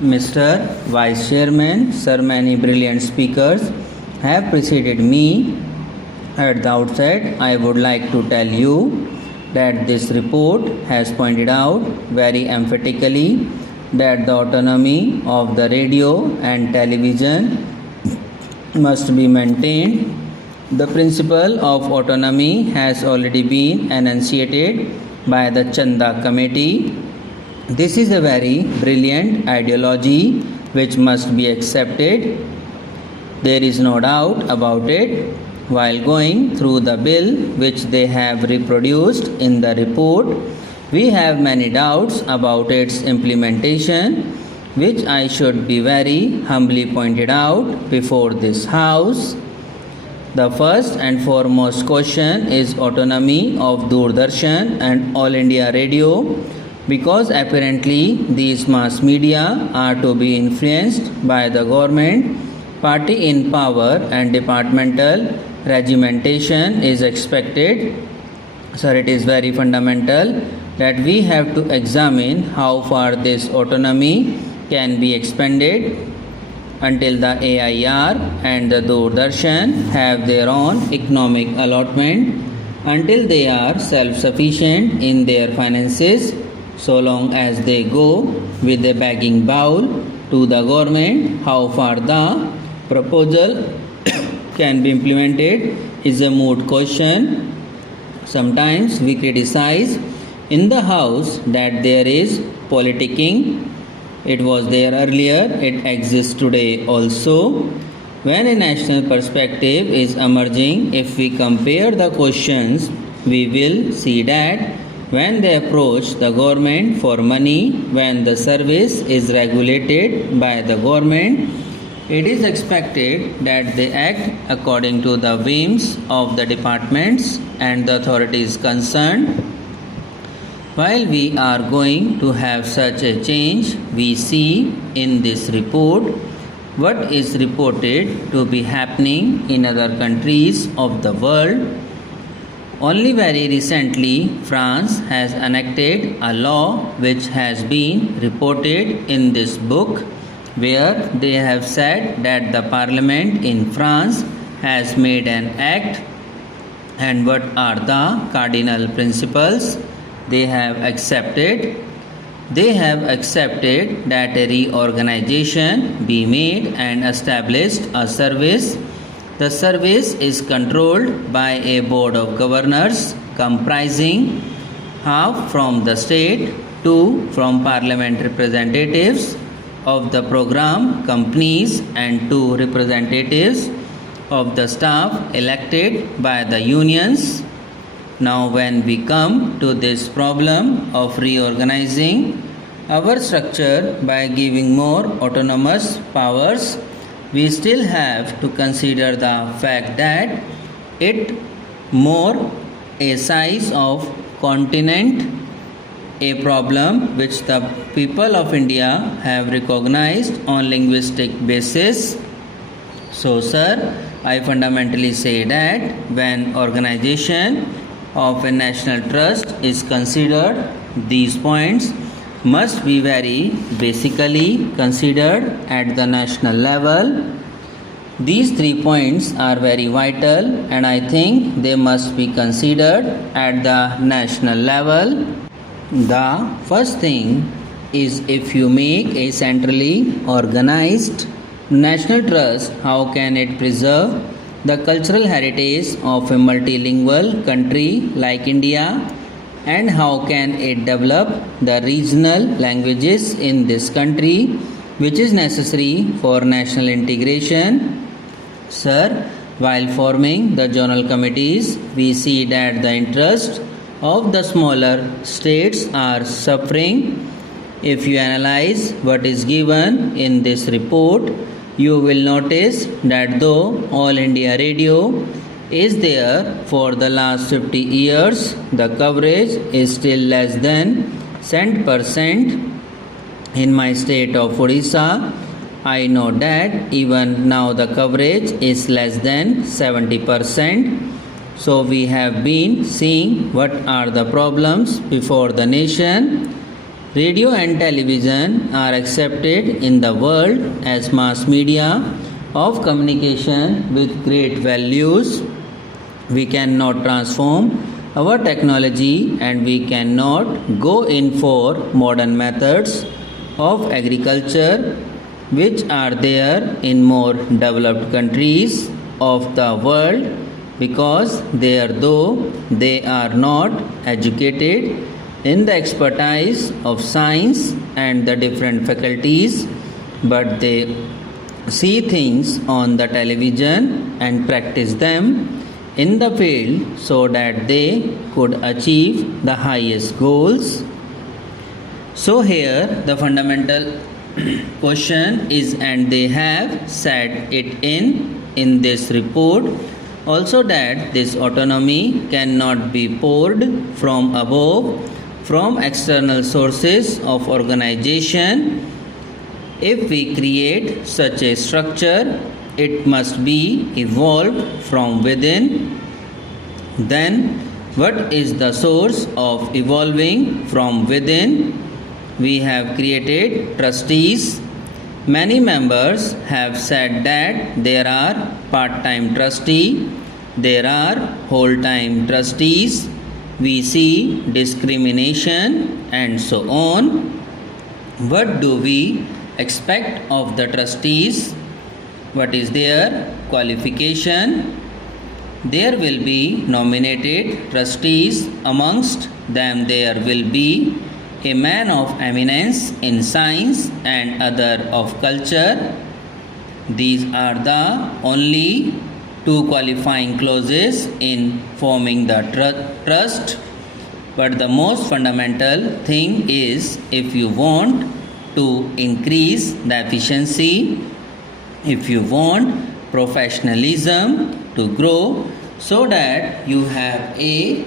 Mr. Vice Chairman, Sir, many brilliant speakers have preceded me. At the outset, I would like to tell you that this report has pointed out very emphatically that the autonomy of the radio and television must be maintained. The principle of autonomy has already been enunciated by the Chanda Committee. This is a very brilliant ideology which must be accepted. There is no doubt about it. While going through the bill which they have reproduced in the report, we have many doubts about its implementation, which I should be very humbly pointed out before this House. The first and foremost question is autonomy of Doordarshan and All India Radio, because apparently these mass media are to be influenced by the government party in power and departmental regimentation is expected. So it is very fundamental that we have to examine how far this autonomy can be expanded until the AIR and the Doordarshan have their own economic allotment, until they are self-sufficient in their finances, so long as they go with a begging bowl to the government. How far the proposal can be implemented is a moot question. Sometimes we criticize in the House that there is politicking. It was there earlier, it exists today also. When a national perspective is emerging, if we compare the questions, we will see that when they approach the government for money, when the service is regulated by the government, it is expected that they act according to the whims of the departments and the authorities concerned. While we are going to have such a change, we see in this report what is reported to be happening in other countries of the world. Only very recently, France has enacted a law which has been reported in this book, where they have said that the parliament in France has made an act, and what are the cardinal principles they have accepted. They have accepted that a reorganization be made and established a service. The service is controlled by a board of governors comprising half from the state, 2 from parliament representatives of the program companies, and 2 representatives of the staff elected by the unions. Now when we come to this problem of reorganizing our structure by giving more autonomous powers, we still have to consider the fact that it more a size of continent, a problem which the people of India have recognized on linguistic basis. So sir, I fundamentally say that when organization of a national trust is considered, these points must be very basically considered at the national level. These 3 points are very vital, and I think they must be considered at the national level. The first thing is, if you make a centrally organized national trust, how can it preserve the cultural heritage of a multilingual country like India, and how can it develop the regional languages in this country, which is necessary for national integration? Sir, while forming the zonal committees, we see that the interest of the smaller states are suffering. If you analyze what is given in this report, you will notice that though All India Radio is there for the last 50 years, the coverage is still less than 100%. In my state of Odisha, I know that even now the coverage is less than 70%. So we have been seeing what are the problems before the nation. Radio and television are accepted in the world as mass media of communication with great values. We cannot transform our technology and we cannot go in for modern methods of agriculture which are there in more developed countries of the world because there though they are not educated in the expertise of science and the different faculties, but they see things on the television and practice them in the field so that they could achieve the highest goals. So here the fundamental question is, and they have said it in this report also, that this autonomy cannot be poured from above from external sources of organization. If we create such a structure, it must be evolved from within. Then, what is the source of evolving from within? We have created trustees. Many members have said that there are part-time trustees, there are whole-time trustees. We see discrimination and so on. What do we expect of the trustees? What is their qualification? There will be nominated trustees. Amongst them there will be a man of eminence in science and other of culture. These are the only two qualifying clauses in forming the trust. But the most fundamental thing is, if you want to increase the efficiency, if you want professionalism to grow so that you have a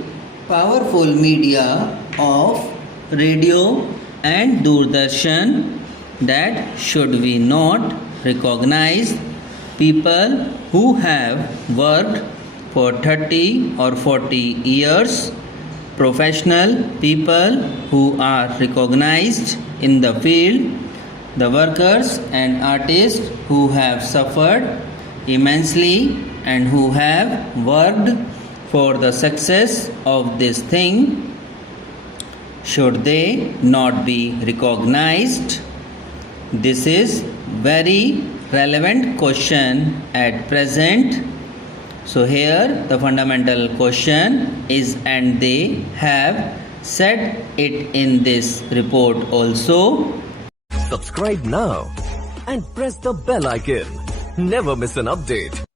powerful media of radio and Doordarshan, that should we not recognize people who have worked for 30 or 40 years, professional people who are recognized in the field, the workers and artists who have suffered immensely and who have worked for the success of this thing. Should they not be recognized? This is very relevant question at present. So here the fundamental question is, and they have said it in this report also. Subscribe now and press the bell icon. Never miss an update.